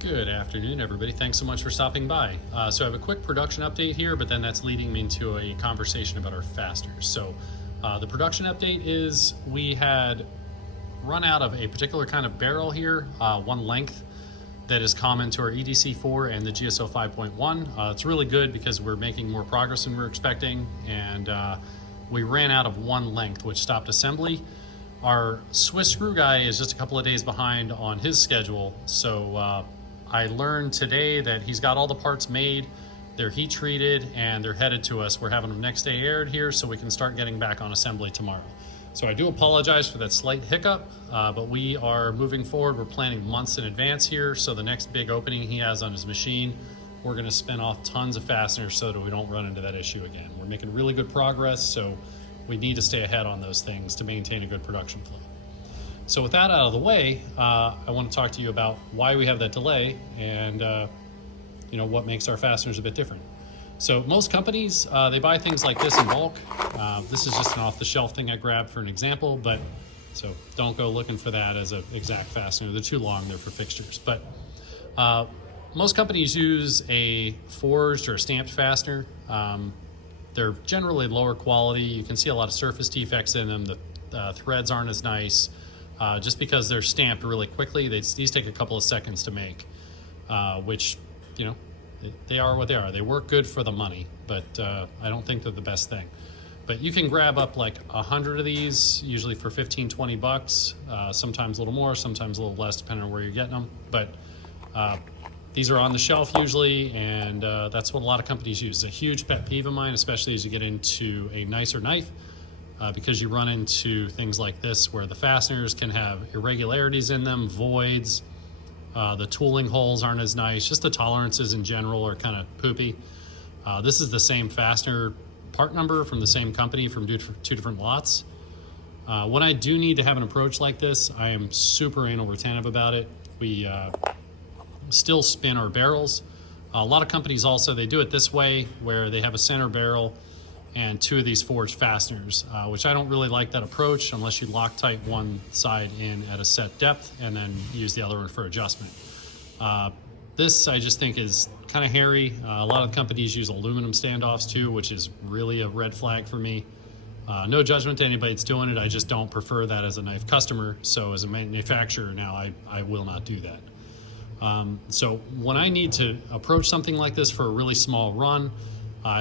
Good afternoon, everybody. Thanks so much for stopping by. So I have a quick production update here, but then that's leading me into a conversation about our fasteners. So the production update is we had run out of a particular kind of barrel here, one length that is common to our EDC4 and the GSO 5.1. It's really good because we're making more progress than we were expecting, and we ran out of one length, which stopped assembly. Our Swiss screw guy is just a couple of days behind on his schedule, so I learned today that he's got all the parts made, they're heat treated, and they're headed to us. We're having them next day aired here so we can start getting back on assembly tomorrow. So I do apologize for that slight hiccup, but we are moving forward. We're planning months in advance here, so the next big opening he has on his machine, we're gonna spin off tons of fasteners so that we don't run into that issue again. We're making really good progress, so we need to stay ahead on those things to maintain a good production flow. So with that out of the way, I want to talk to you about why we have that delay and what makes our fasteners a bit different. So most companies, they buy things like this in bulk. This is just an off-the-shelf thing I grabbed for an example, but so don't go looking for that as an exact fastener. They're too long, they're for fixtures. But most companies use a forged or stamped fastener. They're generally lower quality. You can see a lot of surface defects in them. The threads aren't as nice. Just because they're stamped really quickly. These take a couple of seconds to make, which, they are what they are. They work good for the money, but I don't think they're the best thing. But you can grab up like 100 of these, usually for 15, 20 bucks, sometimes a little more, sometimes a little less, depending on where you're getting them. But these are on the shelf usually, and that's what a lot of companies use. It's a huge pet peeve of mine, especially as you get into a nicer knife. Because you run into things like this where the fasteners can have irregularities in them, voids, the tooling holes aren't as nice, just the tolerances in general are kind of poopy. This is the same fastener part number from the same company from two different lots. When I do need to have an approach like this, I am super anal retentive about it. We still spin our barrels. A lot of companies also, they do it this way where they have a center barrel and two of these forged fasteners, which I don't really like that approach unless you Loctite one side in at a set depth and then use the other one for adjustment. This I just think is kind of hairy. A lot of companies use aluminum standoffs too, which is really a red flag for me. No judgment to anybody that's doing it, I just don't prefer that as a knife customer. So as a manufacturer now, I will not do that. So when I need to approach something like this for a really small run,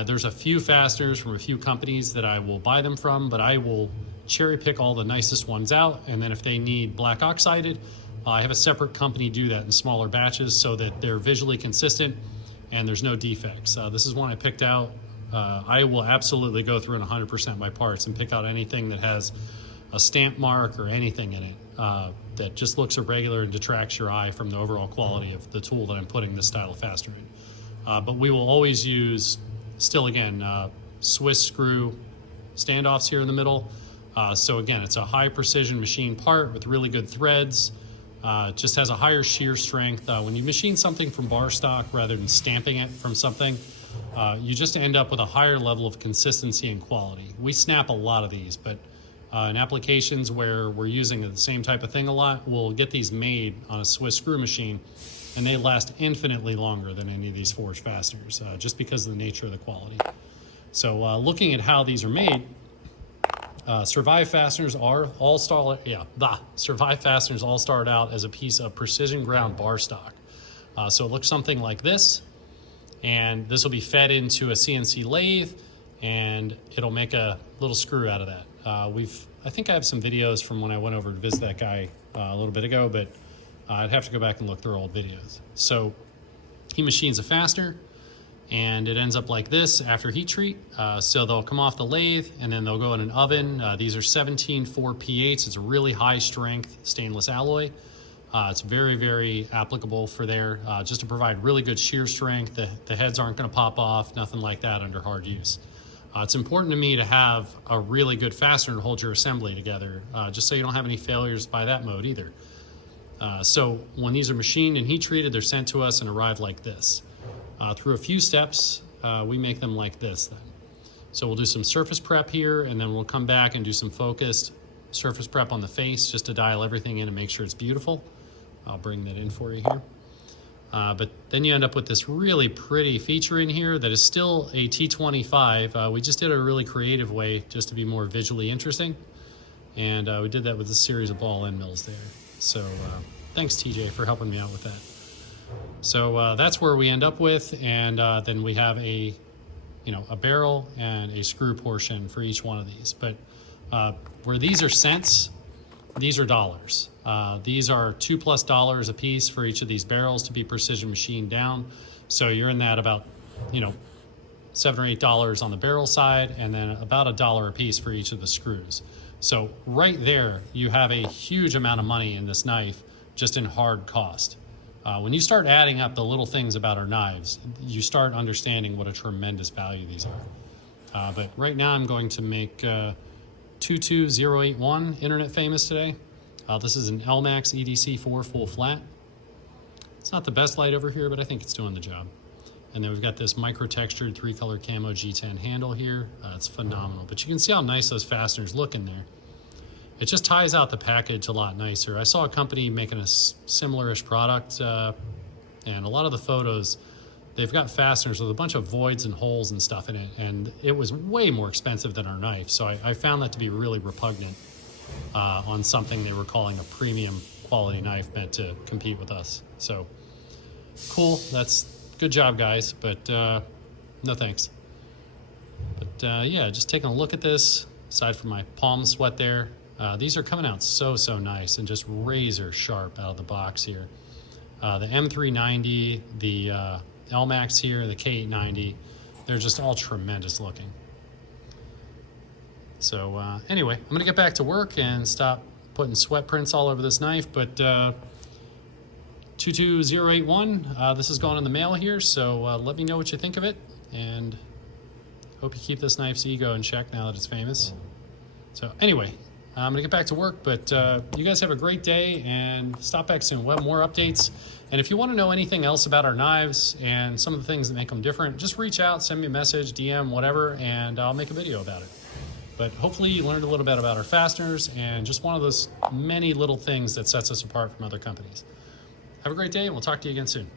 there's a few fasteners from a few companies that I will buy them from, but I will cherry pick all the nicest ones out. And then if they need black oxided, I have a separate company do that in smaller batches so that they're visually consistent and there's no defects. This is one I picked out. I will absolutely go through and 100% my parts and pick out anything that has a stamp mark or anything in it that just looks irregular and detracts your eye from the overall quality of the tool that I'm putting this style of fastener in. But we will always use, still again, Swiss screw standoffs here in the middle. So again, it's a high precision machine part with really good threads. Just has a higher shear strength. When you machine something from bar stock rather than stamping it from something, you just end up with a higher level of consistency and quality. We snap a lot of these, but in applications where we're using the same type of thing a lot, we'll get these made on a Swiss screw machine and they last infinitely longer than any of these forged fasteners, just because of the nature of the quality. So looking at how these are made, Survive fasteners Survive fasteners all start out as a piece of precision ground bar stock. So it looks something like this, and this will be fed into a CNC lathe, and it'll make a little screw out of that. I think I have some videos from when I went over to visit that guy a little bit ago, but I'd have to go back and look through old videos. So he machines a fastener, and it ends up like this after heat treat. So they'll come off the lathe and then they'll go in an oven. These are 17.4 P8s. It's a really high strength stainless alloy. It's very, very applicable for there, just to provide really good shear strength. The heads aren't gonna pop off, nothing like that under hard use. It's important to me to have a really good fastener to hold your assembly together, just so you don't have any failures by that mode either. So when these are machined and heat treated, they're sent to us and arrive like this. Through a few steps, we make them like this then. So we'll do some surface prep here, and then we'll come back and do some focused surface prep on the face just to dial everything in and make sure it's beautiful. I'll bring that in for you here. But then you end up with this really pretty feature in here that is still a T25. We just did it a really creative way just to be more visually interesting. And we did that with a series of ball end mills there. So thanks TJ for helping me out with that. So that's where we end up with, and then we have a barrel and a screw portion for each one of these. But where these are cents, these are dollars. These are $2+ a piece for each of these barrels to be precision machined down. So you're in that about, $7 or $8 on the barrel side, and then about $1 a piece for each of the screws. So right there, you have a huge amount of money in this knife just in hard cost. When you start adding up the little things about our knives, you start understanding what a tremendous value these are. But right now I'm going to make 22081 internet famous today. This is an LMAX EDC4 full flat. It's not the best light over here, but I think it's doing the job. And then we've got this micro textured 3-color camo G10 handle here. It's phenomenal, but you can see how nice those fasteners look in there. It just ties out the package a lot nicer. I saw a company making a similar-ish product, and a lot of the photos, they've got fasteners with a bunch of voids and holes and stuff in it, and it was way more expensive than our knife. So I found that to be really repugnant on something they were calling a premium quality knife meant to compete with us. So cool, that's good job guys, but no thanks. But yeah, just taking a look at this, aside from my palm sweat there, these are coming out so nice and just razor sharp out of the box here. The M390, the LMAX here, the K890, they're just all tremendous looking. So anyway, I'm gonna get back to work and stop putting sweat prints all over this knife, but 22081, this is going in the mail here, so let me know what you think of it, and hope you keep this knife's ego in check now that it's famous. So anyway, I'm gonna get back to work, but you guys have a great day and stop back soon. We'll have more updates. And if you wanna know anything else about our knives and some of the things that make them different, just reach out, send me a message, DM, whatever, and I'll make a video about it. But hopefully you learned a little bit about our fasteners and just one of those many little things that sets us apart from other companies. Have a great day, and we'll talk to you again soon.